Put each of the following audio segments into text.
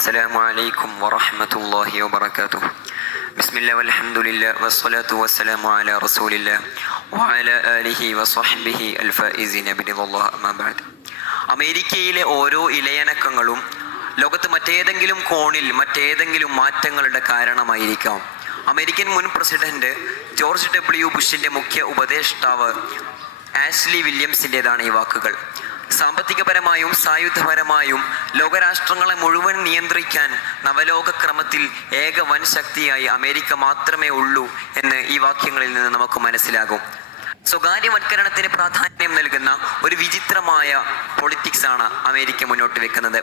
السلام عليكم ورحمة الله وبركاته بسم الله والحمد لله والصلاة والسلام على رسول الله وعلى آله وصحبه الفائزين برضا الله أما بعد അമേരിക്കയിലെ ഓരോ ഇലയനക്കങ്ങളും ലോകത്ത് മറ്റേതെങ്കിലും കോണിൽ മറ്റേതെങ്കിലും മാറ്റങ്ങളുടെ കാരണമായിരിക്കാം അമേരിക്കൻ മുൻ പ്രസിഡന്റ് ജോർജ് ഡബ്ല്യു ബുഷിന്റെ മുഖ്യ ഉപദേഷ്ടാവ് ആഷ്ലി വില്യംസിൻ്റെതാണ് ഈ വാക്കുകൾ സാമ്പത്തികപരമായും സായുധപരമായും ലോകരാഷ്ട്രങ്ങളെ മുഴുവൻ നിയന്ത്രിക്കാൻ നവലോക ക്രമത്തിൽ ഏക വൻ ശക്തിയായി അമേരിക്ക മാത്രമേ ഉള്ളൂ എന്ന് ഈ വാക്യങ്ങളിൽ നിന്ന് നമുക്ക് മനസ്സിലാകും. സ്വകാര്യവൽക്കരണത്തിന് പ്രാധാന്യം നൽകുന്ന ഒരു വിചിത്രമായ പൊളിറ്റിക്സ് ആണ് അമേരിക്ക മുന്നോട്ട് വെക്കുന്നത്.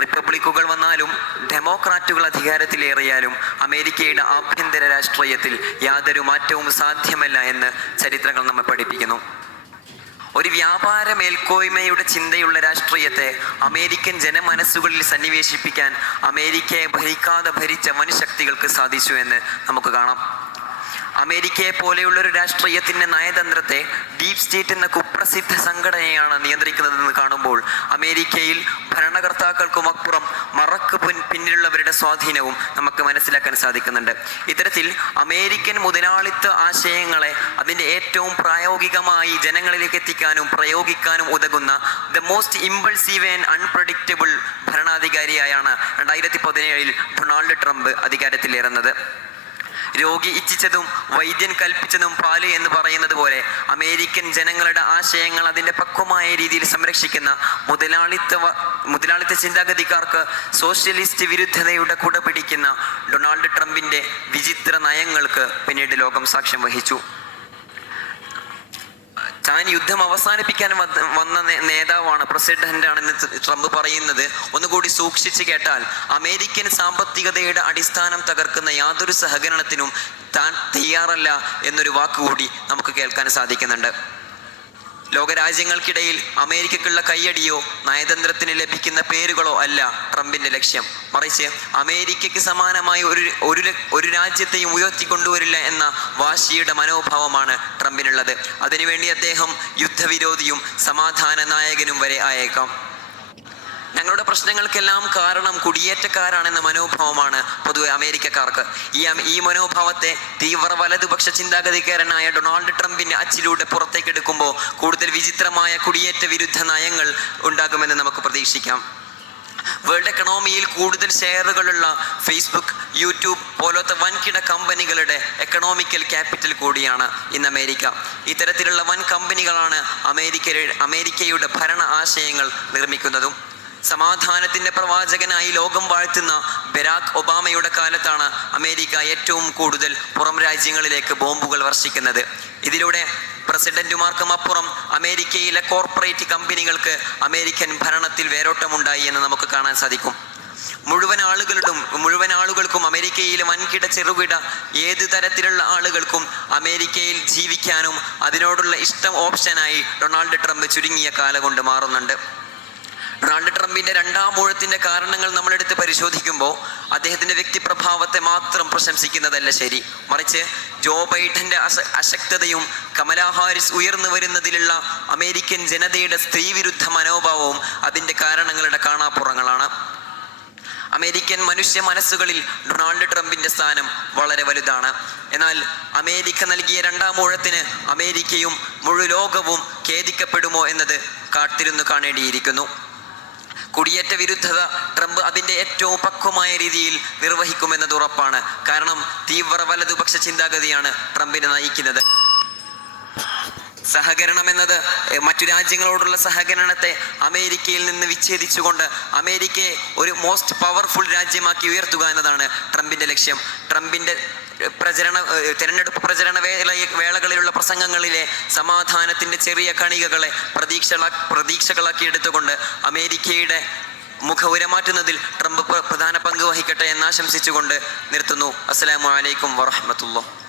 റിപ്പബ്ലിക്കുകൾ വന്നാലും ഡെമോക്രാറ്റുകൾ അധികാരത്തിലേറിയാലും അമേരിക്കയുടെ ആഭ്യന്തര രാഷ്ട്രീയത്തിൽ യാതൊരു മാറ്റവും സാധ്യമല്ല എന്ന് ചരിത്രങ്ങൾ നമ്മെ പഠിപ്പിക്കുന്നു. ഒരു വ്യാപാര മേൽക്കോയ്മയുടെ ചിന്തയുള്ള രാഷ്ട്രീയത്തെ അമേരിക്കൻ ജനമനസ്സുകളിൽ സന്നിവേശിപ്പിക്കാൻ അമേരിക്കയെ ഭരിക്കാതെ ഭരിച്ച വൻശക്തികൾക്ക് സാധിച്ചു എന്ന് നമുക്ക് കാണാം. അമേരിക്കയെ പോലെയുള്ള ഒരു രാഷ്ട്രീയത്തിന്റെ നയതന്ത്രത്തെ ഡീപ് സ്റ്റേറ്റ് എന്ന കുപ്രസിദ്ധ സംഘടനയാണ് നിയന്ത്രിക്കുന്നതെന്ന് കാണുമ്പോൾ അമേരിക്കയിൽ ഭരണകർത്താക്കൾക്കും അപ്പുറം മറക്ക് പിന്നിലുള്ളവരുടെ സ്വാധീനവും നമുക്ക് മനസ്സിലാക്കാൻ സാധിക്കുന്നുണ്ട്. ഇത്തരത്തിൽ അമേരിക്കൻ മുതലാളിത്ത ആശയങ്ങളെ അതിന്റെ ഏറ്റവും പ്രായോഗികമായി ജനങ്ങളിലേക്ക് എത്തിക്കാനും പ്രയോഗിക്കാനും ഉതകുന്ന the most impulsive and unpredictable ഭരണാധികാരിയായാണ് രണ്ടായിരത്തി പതിനേഴിൽ ഡൊണാൾഡ് ട്രംപ് അധികാരത്തിലേറുന്നത്. രോഗി ഇച്ഛിച്ചതും വൈദ്യൻ കൽപ്പിച്ചതും പാൽ എന്ന് പറയുന്നത് പോലെ അമേരിക്കൻ ജനങ്ങളുടെ ആശയങ്ങൾ അതിന്റെ പക്വമായ രീതിയിൽ സംരക്ഷിക്കുന്ന മുതലാളിത്ത മുതലാളിത്ത ചിന്താഗതിക്കാർക്ക് സോഷ്യലിസ്റ്റ് വിരുദ്ധതയുടെ കുട പിടിക്കുന്ന ഡൊണാൾഡ് ട്രംപിന്റെ വിചിത്ര നയങ്ങൾക്ക് പിന്നീട് ലോകം സാക്ഷ്യം വഹിച്ചു. താൻ യുദ്ധം അവസാനിപ്പിക്കാൻ വന്ന നേതാവാണ് പ്രസിഡന്റ് ആണെന്ന് ട്രംപ് പറയുന്നത്. ഒന്നുകൂടി സൂക്ഷിച്ചു കേട്ടാൽ അമേരിക്കൻ സാമ്പത്തികതയുടെ അടിസ്ഥാനം തകർക്കുന്ന യാതൊരു സഹകരണത്തിനും താൻ തയ്യാറല്ല എന്നൊരു വാക്കുകൂടി നമുക്ക് കേൾക്കാൻ സാധിക്കുന്നുണ്ട്. ലോകരാജ്യങ്ങൾക്കിടയിൽ അമേരിക്കക്കുള്ള കയ്യടിയോ നയതന്ത്രത്തിന് ലഭിക്കുന്ന പേരുകളോ അല്ല ട്രംപിന്റെ ലക്ഷ്യം. മറിച്ച് അമേരിക്കയ്ക്ക് സമാനമായ ഒരു ഒരു ഒരു രാജ്യത്തെയും ഉയർത്തിക്കൊണ്ടുവരില്ല എന്ന വാശിയുടെ മനോഭാവമാണ് ട്രംപിനുള്ളത്. അതിനുവേണ്ടി അദ്ദേഹം യുദ്ധവിരോധിയും സമാധാന നായകനും വരെ ആയേക്കാം. ഞങ്ങളുടെ പ്രശ്നങ്ങൾക്കെല്ലാം കാരണം കുടിയേറ്റക്കാരാണെന്ന മനോഭാവമാണ് പൊതുവെ അമേരിക്കക്കാർക്ക്. ഈ ഈ മനോഭാവത്തെ തീവ്ര വലതുപക്ഷ ചിന്താഗതിക്കാരനായ ഡൊണാൾഡ് ട്രംപിന്റെ അച്ചിലൂടെ പുറത്തേക്ക് എടുക്കുമ്പോൾ കൂടുതൽ വിചിത്രമായ കുടിയേറ്റ വിരുദ്ധ നയങ്ങൾ ഉണ്ടാകുമെന്ന് നമുക്ക് പ്രതീക്ഷിക്കാം. വേൾഡ് എക്കണോമിയിൽ കൂടുതൽ ഷെയറുകളുള്ള ഫേസ്ബുക്ക് യൂട്യൂബ് പോലത്തെ വൻകിട കമ്പനികളുടെ എക്കണോമിക്കൽ ക്യാപിറ്റൽ കൂടിയാണ് ഇന്ന് അമേരിക്ക. ഇത്തരത്തിലുള്ള വൻ കമ്പനികളാണ് അമേരിക്കയുടെ അമേരിക്കയുടെ ഭരണ ആശയങ്ങൾ നിർമ്മിക്കുന്നതും. സമാധാനത്തിന്റെ പ്രവാചകനായി ലോകം വാഴ്ത്തുന്ന ബരാക് ഒബാമയുടെ കാലത്താണ് അമേരിക്ക ഏറ്റവും കൂടുതൽ പുറം രാജ്യങ്ങളിലേക്ക് ബോംബുകൾ വർഷിക്കുന്നത്. ഇതിലൂടെ പ്രസിഡന്റുമാർക്കും അപ്പുറം അമേരിക്കയിലെ കോർപ്പറേറ്റ് കമ്പനികൾക്ക് അമേരിക്കൻ ഭരണത്തിൽ വേരോട്ടമുണ്ടായി എന്ന് നമുക്ക് കാണാൻ സാധിക്കും. മുഴുവൻ ആളുകളും മുഴുവൻ ആളുകൾക്കും അമേരിക്കയിലെ വൻകിട ചെറുകിട ഏത് തരത്തിലുള്ള ആളുകൾക്കും അമേരിക്കയിൽ ജീവിക്കാനും അതിനോടുള്ള ഇഷ്ടം ഓപ്ഷനായി ഡൊണാൾഡ് ട്രംപ് ചുരുങ്ങിയ കാലം കൊണ്ട് മാറുന്നുണ്ട്. ഡൊണാൾഡ് ട്രംപിന്റെ രണ്ടാം ഊഴത്തിന്റെ കാരണങ്ങൾ നമ്മളെടുത്ത് പരിശോധിക്കുമ്പോൾ അദ്ദേഹത്തിന്റെ വ്യക്തിപ്രഭാവത്തെ മാത്രം പ്രശംസിക്കുന്നതല്ല ശരി. മറിച്ച് ജോ ബൈഡന്റെ അശക്തതയും കമലാ ഹാരിസ് ഉയർന്നു വരുന്നതിലുള്ള അമേരിക്കൻ ജനതയുടെ സ്ത്രീവിരുദ്ധ മനോഭാവവും അതിന്റെ കാരണങ്ങളുടെ കാണാപ്പുറങ്ങളാണ്. അമേരിക്കൻ മനുഷ്യ മനസ്സുകളിൽ ഡൊണാൾഡ് ട്രംപിന്റെ സ്ഥാനം വളരെ വലുതാണ്. എന്നാൽ അമേരിക്ക നൽകിയ രണ്ടാം ഊഴത്തിന് അമേരിക്കയും മുഴുവോകവും ഖേദിക്കപ്പെടുമോ എന്നത് കാത്തിരുന്നു കാണേണ്ടിയിരിക്കുന്നു. കുടിയേറ്റ വിരുദ്ധത ട്രംപ് അതിന്റെ ഏറ്റവും പക്വമായ രീതിയിൽ നിർവഹിക്കുമെന്നത് ഉറപ്പാണ്. കാരണം തീവ്ര വലതുപക്ഷ ചിന്താഗതിയാണ് ട്രംപിനെ നയിക്കുന്നത്. സഹകരണം എന്നത് മറ്റു രാജ്യങ്ങളോടുള്ള സഹകരണത്തെ അമേരിക്കയിൽ നിന്ന് വിച്ഛേദിച്ചുകൊണ്ട് അമേരിക്കയെ ഒരു മോസ്റ്റ് പവർഫുൾ രാജ്യമാക്കി ഉയർത്തുക എന്നതാണ് ട്രംപിന്റെ ലക്ഷ്യം. ട്രംപിന്റെ പ്രചരണ തിരഞ്ഞെടുപ്പ് പ്രചരണ വേള വേളകളിലുള്ള പ്രസംഗങ്ങളിലെ സമാധാനത്തിന്റെ ചെറിയ കണികകളെ പ്രതീക്ഷ പ്രതീക്ഷകളാക്കി എടുത്തുകൊണ്ട് അമേരിക്കയുടെ മുഖവുരമാറ്റുന്നതിൽ ട്രംപ് പ്രധാന പങ്ക് വഹിക്കട്ടെ എന്ന് ആശംസിച്ചുകൊണ്ട് നിർത്തുന്നു. അസ്സലാമു അലൈക്കും വറഹ്മത്തുള്ളാഹി